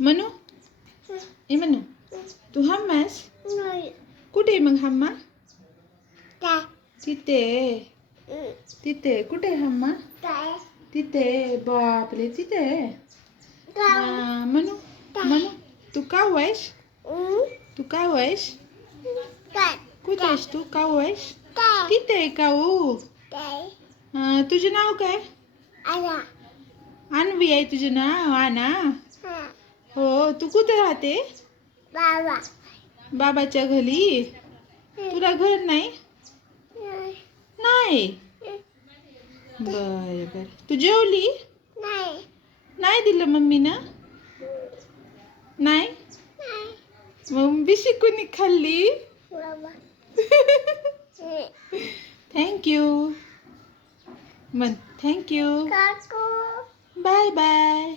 मनू ए मनू तू hummus कुठे आहे मग हम्मा तिथे तिथे कुठे आहे हम्मा तिथे बापरे तिथे मनू मनू तू का आहेस तू का आहेस कुठे आहेस तू का आहेस तिथे आहे का तुझे नाव काय अन्वी आहे तुझे नाव आना हो तू कुठे राहते बाबाच्या घरी तुला घर नाही नाही बर बर तू जेवली नाही दिलं मम्मीनं नाही मग बिशी कोणी खाल्ली थँक्यू मन थँक्यू बाय बाय